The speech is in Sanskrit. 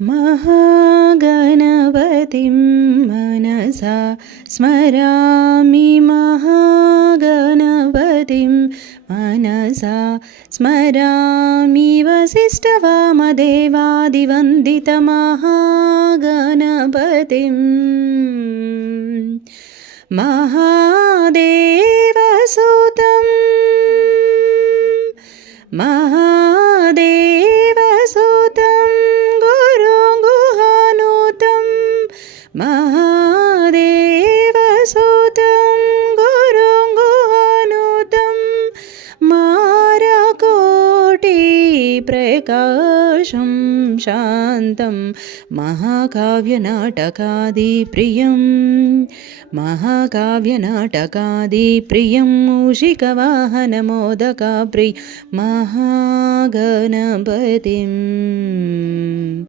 महागणपतिं मनसा स्मरामि महागणपतिं मनसा स्मरामि वसिष्ठवामदेवादिवन्दितमहागणपतिं महादेवसुतं महादेवसुतं गुरुगुहानुतं महादेवसुतं गुरुगुहानुतं मारकोटिप्रकाशं शान्तं महाकाव्यनाटकादिप्रियं महाकाव्यनाटकादिप्रियं मूषिकवाहनमोदकाप्रिय महागणपतिम्।